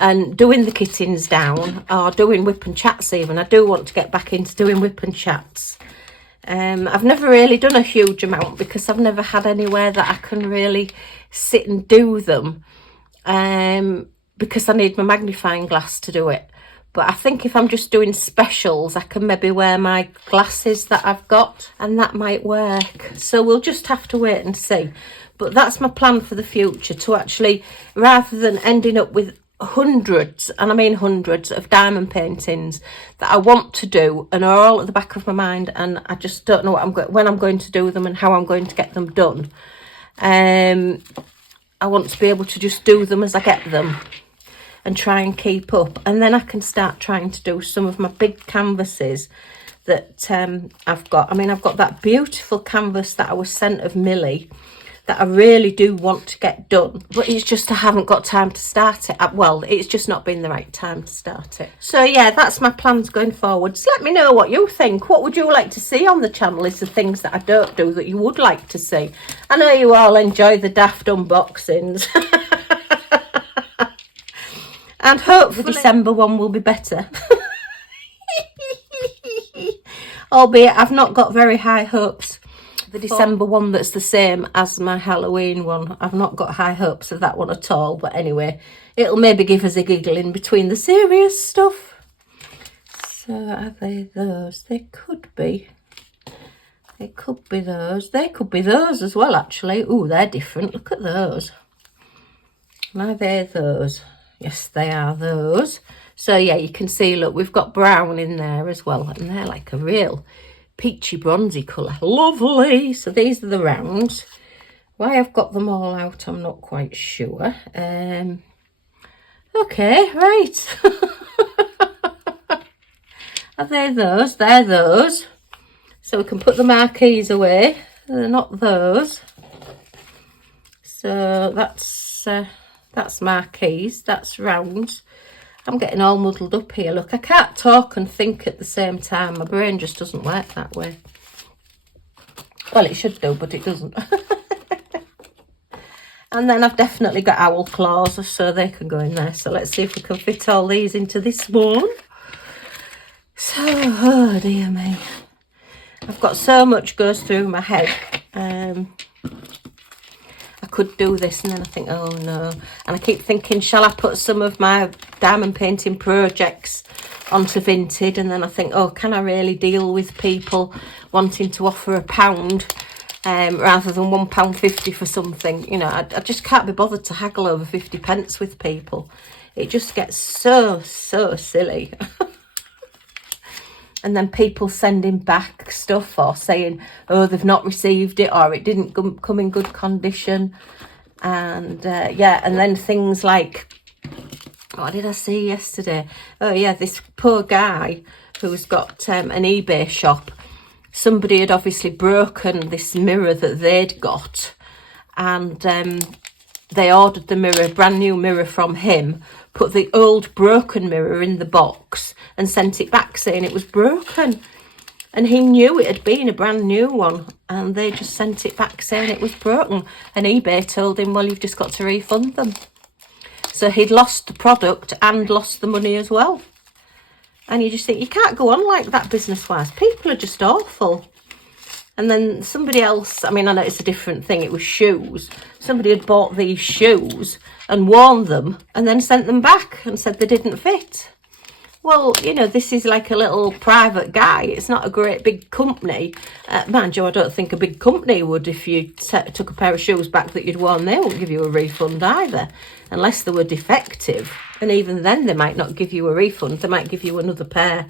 and doing the kittings down, or doing whip and chats even. I do want to get back into doing whip and chats. I've never really done a huge amount because I've never had anywhere that I can really sit and do them, because I need my magnifying glass to do it. But I think if I'm just doing specials, I can maybe wear my glasses that I've got, and that might work. So we'll just have to wait and see. But that's my plan for the future, to actually, rather than ending up with hundreds, and I mean hundreds, of diamond paintings that I want to do and are all at the back of my mind, and I just don't know when I'm going to do them and how I'm going to get them done. I want to be able to just do them as I get them and try and keep up, and then I can start trying to do some of my big canvases that I've got. I mean, I've got that beautiful canvas that I was sent of Millie that I really do want to get done, but it's just I haven't got time to start it. Well, it's just not been the right time to start it. So yeah, that's my plans going forwards. Let me know what you think. What would you like to see on the channel? Is the things that I don't do that you would like to see? I know you all enjoy the daft unboxings. And hopefully the December one will be better. Albeit I've not got very high hopes. The December one that's the same as my Halloween one, I've not got high hopes of that one at all. But anyway, it'll maybe give us a giggle in between the serious stuff. So are they those? They could be. They could be those. They could be those as well, actually. Ooh, they're different. Look at those. Are they those? Yes, they are those. So yeah, you can see, look, we've got brown in there as well, and they're like a real peachy bronzy colour. Lovely. So these are the rounds. Why I've got them all out, I'm not quite sure. Okay, right. Are they those? They're those. So we can put the marquees away. They're not those. So that's marquees, that's rounds. I'm getting all muddled up here. Look, I can't talk and think at the same time. My brain just doesn't work that way. Well, it should do, but it doesn't. And then I've definitely got owl claws, so they can go in there. So let's see if we can fit all these into this one. So, oh dear me. I've got so much goes through my head. I could do this, and then I think, oh no. And I keep thinking, shall I put some of my diamond painting projects onto Vinted? And then I think, oh, can I really deal with people wanting to offer £1 rather than £1.50 for something? You know, I just can't be bothered to haggle over 50p with people. It just gets so silly. And then people sending back stuff or saying, oh, they've not received it, or it didn't come in good condition. And yeah, and then things like, what did I see yesterday? Oh yeah, this poor guy who's got an eBay shop. Somebody had obviously broken this mirror that they'd got, and they ordered the mirror, a brand new mirror from him, put the old broken mirror in the box and sent it back saying it was broken. And he knew it had been a brand new one, and they just sent it back saying it was broken. And eBay told him, well, you've just got to refund them. So he'd lost the product and lost the money as well. And you just think, you can't go on like that business-wise. People are just awful. And then somebody else, I mean, I know it's a different thing, it was shoes. Somebody had bought these shoes and worn them and then sent them back and said they didn't fit. Well, you know, this is like a little private guy. It's not a great big company. Mind you, I don't think a big company would, if you took a pair of shoes back that you'd worn, they won't give you a refund either, unless they were defective. And even then, they might not give you a refund. They might give you another pair,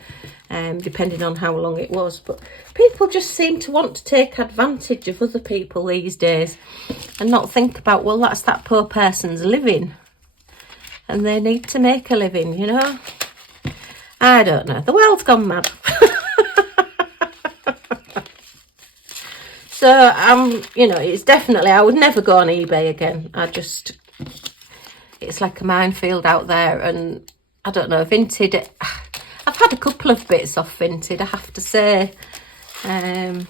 depending on how long it was. But people just seem to want to take advantage of other people these days and not think about, well, that's that poor person's living. And they need to make a living, you know. I don't know. The world's gone mad. So, you know, it's definitely, I would never go on eBay again. It's like a minefield out there. And I don't know, Vinted, I've had a couple of bits off Vinted, I have to say. You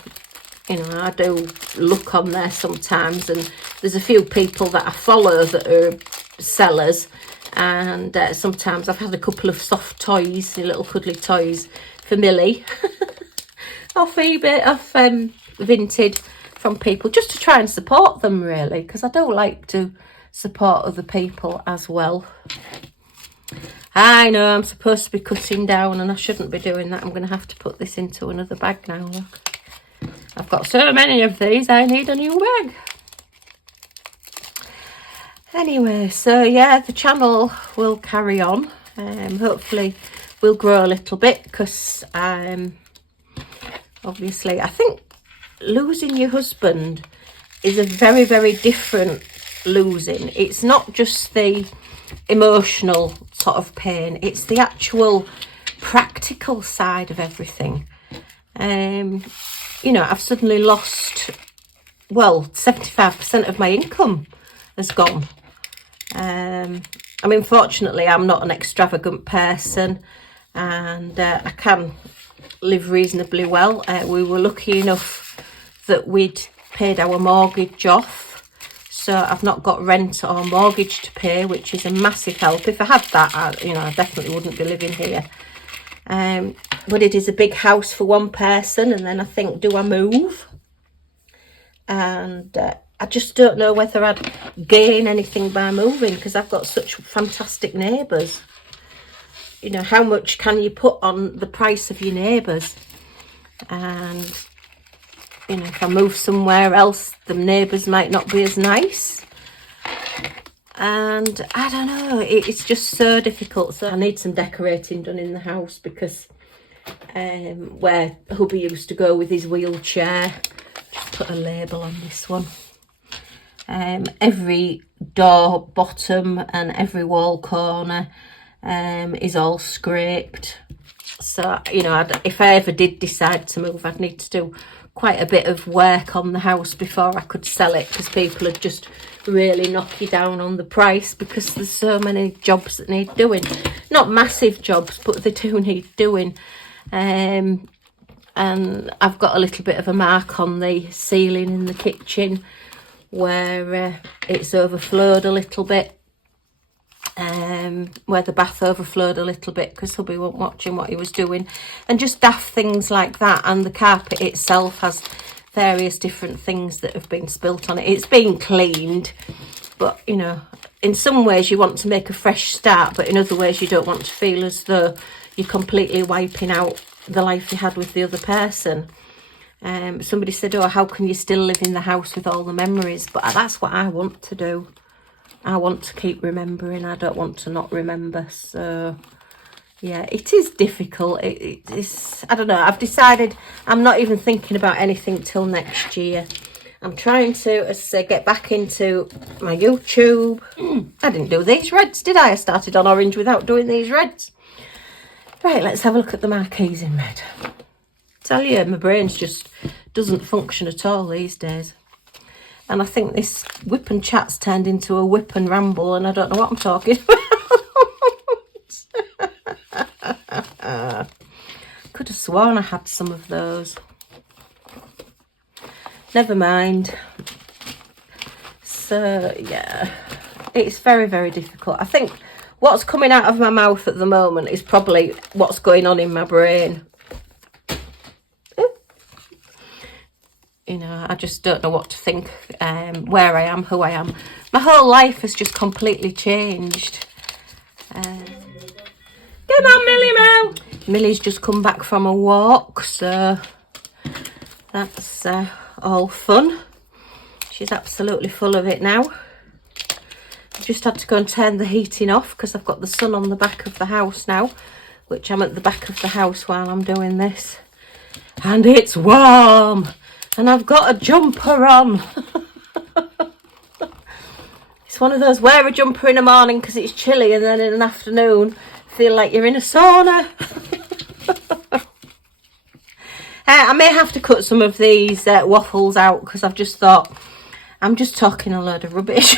know, I do look on there sometimes, and there's a few people that I follow that are sellers. And sometimes I've had a couple of soft toys, little cuddly toys for Millie. off eBay, off Vinted, from people, just to try and support them, really, because I do like to support other people as well. I know I'm supposed to be cutting down and I shouldn't be doing that. I'm going to have to put this into another bag now, look. I've got so many of these, I need a new bag. Anyway, so yeah, the channel will carry on. Hopefully we'll grow a little bit, because obviously I think losing your husband is a very, very different losing. It's not just the emotional sort of pain, it's the actual practical side of everything. You know, I've suddenly lost, well, 75% of my income has gone. I mean, fortunately, I'm not an extravagant person, and I can live reasonably well. We were lucky enough that we'd paid our mortgage off, so I've not got rent or mortgage to pay, which is a massive help. If I had that, I definitely wouldn't be living here. But it is a big house for one person, and then I think, do I move? And I just don't know whether I'd gain anything by moving, because I've got such fantastic neighbours. You know, how much can you put on the price of your neighbours? And, you know, if I move somewhere else, the neighbours might not be as nice. And I don't know, it's just so difficult. So I need some decorating done in the house, because where hubby used to go with his wheelchair, just put a label on this one. Every door bottom and every wall corner is all scraped. So, you know, if I ever did decide to move, I'd need to do quite a bit of work on the house before I could sell it, because people would just really knock you down on the price, because there's so many jobs that need doing. Not massive jobs, but they do need doing. And I've got a little bit of a mark on the ceiling in the kitchen where it's overflowed a little bit, where the bath overflowed a little bit because hubby wasn't watching what he was doing, and just daft things like that. And the carpet itself has various different things that have been spilt on it. It's been cleaned, but you know, in some ways you want to make a fresh start, but in other ways you don't want to feel as though you're completely wiping out the life you had with the other person. Somebody said, oh, how can you still live in the house with all the memories? But that's what I want to do. I want to keep remembering. I don't want to not remember. So yeah, it is difficult. It's, I don't know, I've decided I'm not even thinking about anything till next year. I'm trying to, as I say, get back into my YouTube. I didn't do these reds, did I? I started on orange without doing these reds. Right, let's have a look at the marquees in red. Tell you, my brain's just doesn't function at all these days. And I think this whip and chat's turned into a whip and ramble, and I don't know what I'm talking about. Could have sworn I had some of those. Never mind. So, yeah, it's very, very difficult. I think what's coming out of my mouth at the moment is probably what's going on in my brain. You know, I just don't know what to think, where I am, who I am. My whole life has just completely changed. Come on, Millie Moo! Millie's just come back from a walk, so that's all fun. She's absolutely full of it now. I've just had to go and turn the heating off because I've got the sun on the back of the house now, which I'm at the back of the house while I'm doing this. And it's warm! And I've got a jumper on. It's one of those, wear a jumper in the morning because it's chilly, and then in an afternoon feel like you're in a sauna. I may have to cut some of these waffles out because I've just thought I'm just talking a load of rubbish.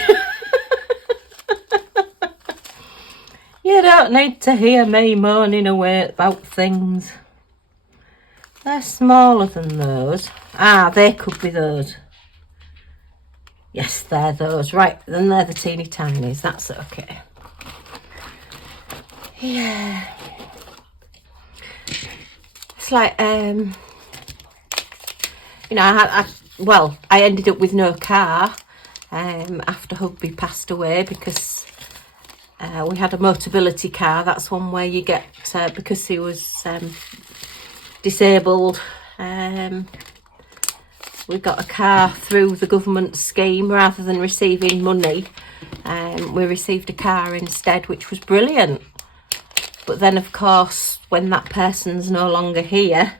You don't need to hear me moaning away about things. They're smaller than those. Ah, they could be those. Yes, they're those. Right, then they're the teeny tinies. That's okay. Yeah. It's like, you know, I ended up with no car after Hubby passed away, because we had a Motability car. That's one where you get, because he was disabled, we got a car through the government scheme rather than receiving money. We received a car instead, which was brilliant. But then, of course, when that person's no longer here,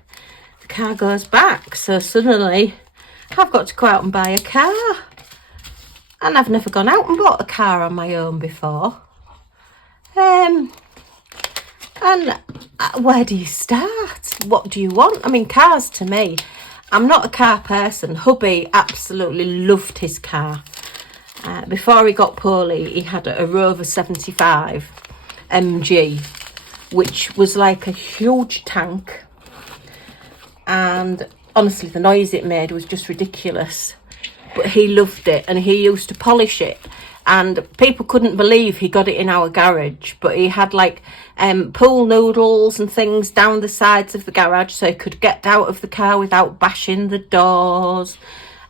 the car goes back. So suddenly I've got to go out and buy a car. And I've never gone out and bought a car on my own before. And where do you start? What do you want? I mean, cars to me, I'm not a car person. Hubby absolutely loved his car. Before he got poorly, he had a Rover 75 MG, which was like a huge tank. And honestly, the noise it made was just ridiculous. But he loved it, and he used to polish it. And people couldn't believe he got it in our garage, but he had like pool noodles and things down the sides of the garage so he could get out of the car without bashing the doors.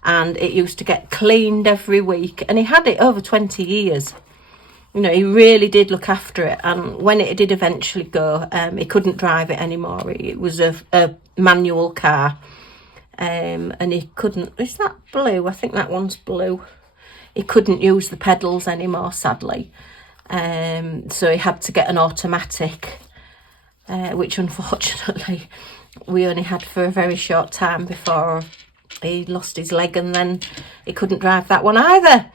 And it used to get cleaned every week, and he had it over 20 years. You know, he really did look after it. And when it did eventually go, he couldn't drive it anymore. It was a manual car, and he couldn't. Is that blue? I think that one's blue. He couldn't use the pedals anymore, sadly. So he had to get an automatic, which unfortunately we only had for a very short time before he lost his leg, and then he couldn't drive that one either.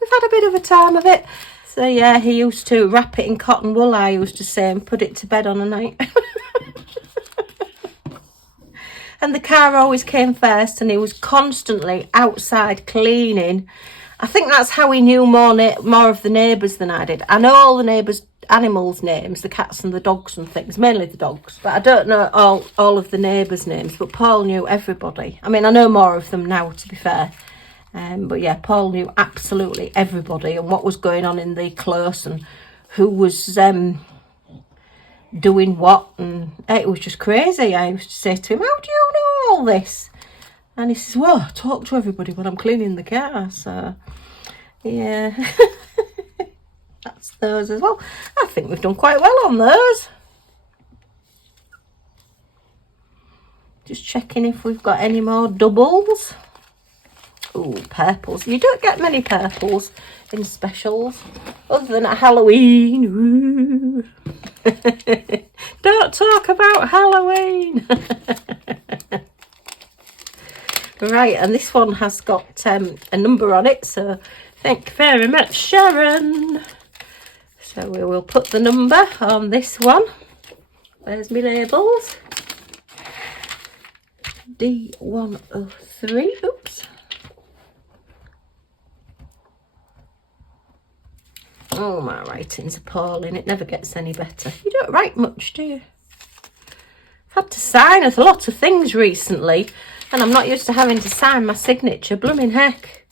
We've had a bit of a time of it. So yeah, he used to wrap it in cotton wool, I used to say, and put it to bed on a night. And the car always came first, and he was constantly outside cleaning. I think that's how he knew more of the neighbours than I did. I know all the neighbours' animals' names, the cats and the dogs and things, mainly the dogs. But I don't know all of the neighbours' names. But Paul knew everybody. I mean, I know more of them now, to be fair. But yeah, Paul knew absolutely everybody and what was going on in the close and who was doing what. And it was just crazy. I used to say to him, how do you know all this? And he says, well, I talk to everybody when I'm cleaning the car. So, yeah, that's those as well. I think we've done quite well on those. Just checking if we've got any more doubles. Oh, purples. You don't get many purples in specials, other than at Halloween. Ooh. Don't talk about Halloween. Right, and this one has got a number on it, so thank you very much, Sharon. So we will put the number on this one. Where's my labels? D103, oops. Oh, my writing's appalling. It never gets any better. You don't write much, do you? I've had to sign a lot of things recently, and I'm not used to having to sign my signature. Blooming heck.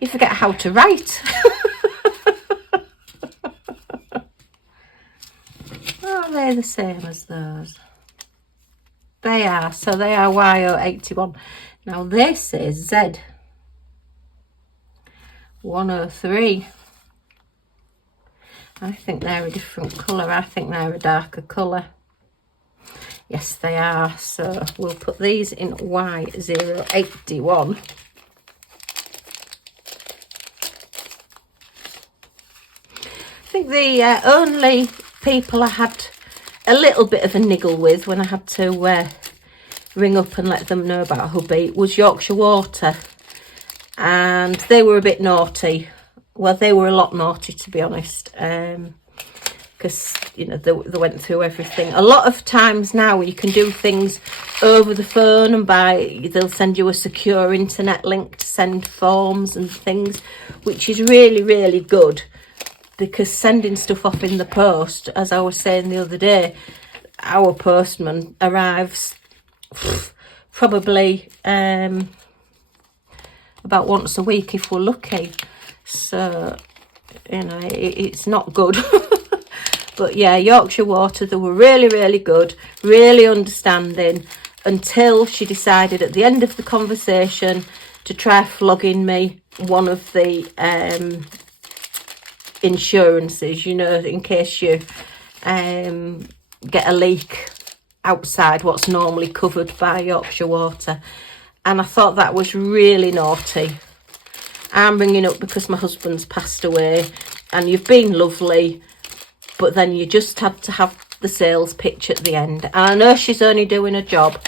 You forget how to write. Are they the same as those? They are. So they are YO81. Now this is Z103. I think they're a different colour. I think they're a darker colour. Yes, they are. So we'll put these in Y081. I think the only people I had a little bit of a niggle with when I had to ring up and let them know about Hubby was Yorkshire Water. And they were a bit naughty. Well, they were a lot naughty, to be honest, because, you know, they went through everything. A lot of times now you can do things over the phone and they'll send you a secure internet link to send forms and things, which is really, really good, because sending stuff off in the post, as I was saying the other day, our postman arrives probably about once a week if we're lucky. So, you know, it's not good. But yeah, Yorkshire Water, they were really, really good, really understanding. until she decided at the end of the conversation to try flogging me one of the insurances, you know, in case you get a leak outside what's normally covered by Yorkshire Water. And I thought that was really naughty. I'm ringing up because my husband's passed away and you've been lovely, but then you just had to have the sales pitch at the end. And I know she's only doing a job,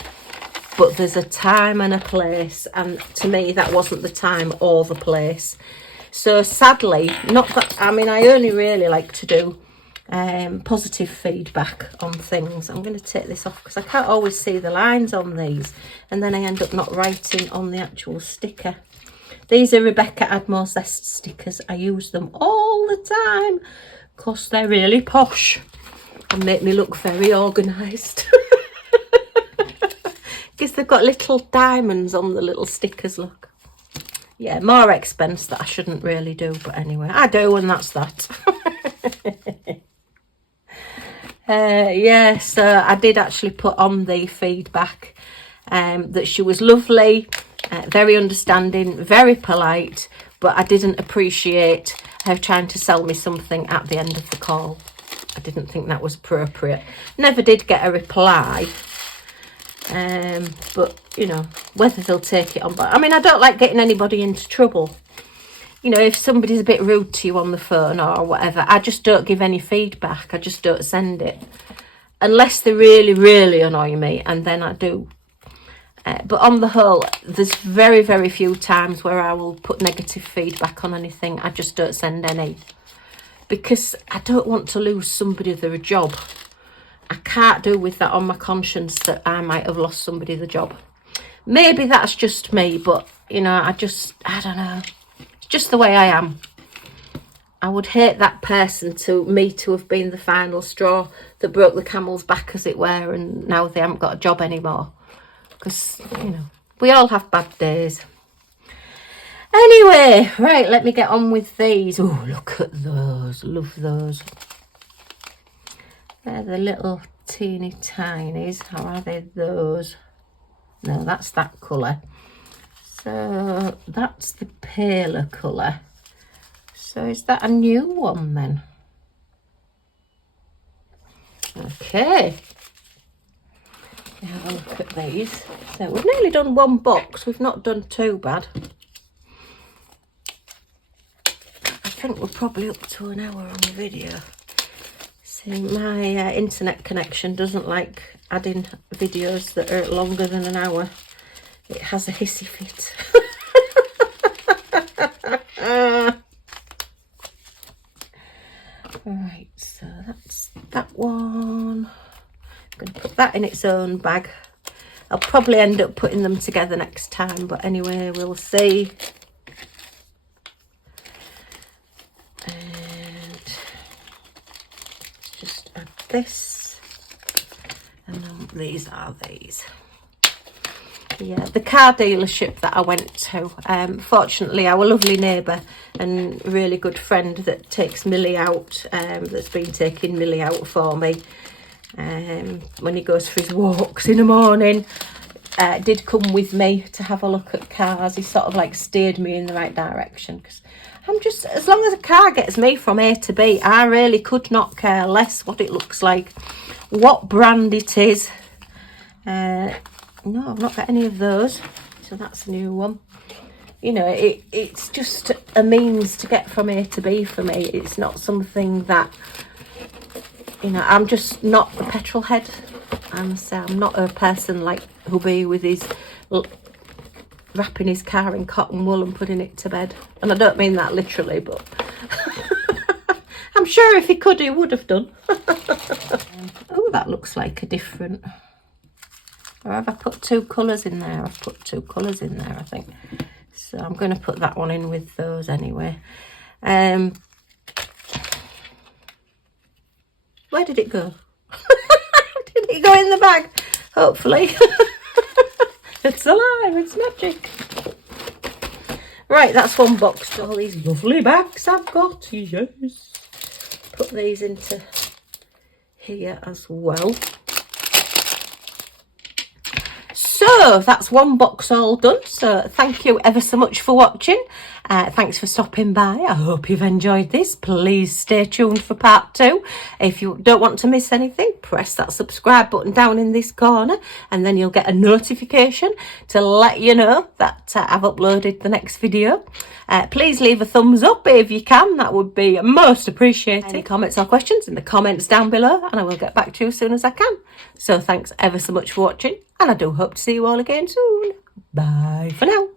but there's a time and a place, and to me that wasn't the time or the place. So sadly, not that, I mean, I only really like to do positive feedback on things. I'm going to take this off because I can't always see the lines on these, and then I end up not writing on the actual sticker. These are Rebecca Admore Zest stickers. I use them all the time because they're really posh and make me look very organised. Because they've got little diamonds on the little stickers, look. Yeah, more expense that I shouldn't really do, but anyway, I do, and that's that. Yeah, so I did actually put on the feedback that she was lovely, very understanding, very polite, but I didn't appreciate her trying to sell me something at the end of the call. I didn't think that was appropriate. Never did get a reply. But you know, whether they'll take it on, but I mean, I don't like getting anybody into trouble. You know, if somebody's a bit rude to you on the phone or whatever, I just don't give any feedback. I just don't send it unless they really, really annoy me, and then I do. But on the whole, there's very, very few times where I will put negative feedback on anything. I just don't send any because I don't want to lose somebody their job. I can't do with that on my conscience that I might have lost somebody the job. Maybe that's just me, but, you know, I don't know. It's just the way I am. I would hate that person to have been the final straw that broke the camel's back, as it were, and now they haven't got a job anymore. Because, you know, we all have bad days. Anyway, right, let me get on with these. Oh, look at those. Love those. They're the little teeny tinies. How are they, those? No, that's that colour. So that's the paler colour. So is that a new one then? Okay. Have a look at these. So we've nearly done one box. We've not done too bad. I think we're probably up to an hour on the video. See, my internet connection doesn't like adding videos that are longer than an hour. It has a hissy fit. Right, so that's that one. I'm going to put that in its own bag. I'll probably end up putting them together next time, but anyway, we'll see. This, and then these are these. Yeah, the car dealership that I went to, fortunately our lovely neighbour and really good friend that takes Millie out, that's been taking Millie out for me when he goes for his walks in the morning, did come with me to have a look at cars. He sort of like steered me in the right direction, because I'm just, as long as a car gets me from A to B, I really could not care less what it looks like, what brand it is. No, I've not got any of those, so that's a new one. You know, it's just a means to get from A to B for me. It's not something that, you know, I'm just not a petrol head. I'm not a person like Hubby with his wrapping his car in cotton wool and putting it to bed. And I don't mean that literally, but I'm sure if he could, he would have done. Oh, that looks like a different... Or have I put two colours in there? I've put two colours in there, I think. So I'm going to put that one in with those anyway. Where did it go? Did it go in the bag? Hopefully. It's alive, it's magic. Right, that's one box to all these lovely bags I've got. Yes. Put these into here as well. So that's one box all done. So thank you ever so much for watching. Thanks for stopping by. I hope you've enjoyed this. Please stay tuned for part 2. If you don't want to miss anything, press that subscribe button down in this corner, and then you'll get a notification to let you know that I've uploaded the next video. Please leave a thumbs up if you can. That would be most appreciated. Any comments or questions in the comments down below, and I will get back to you as soon as I can. So thanks ever so much for watching, and I do hope to see you all again soon. Bye for now.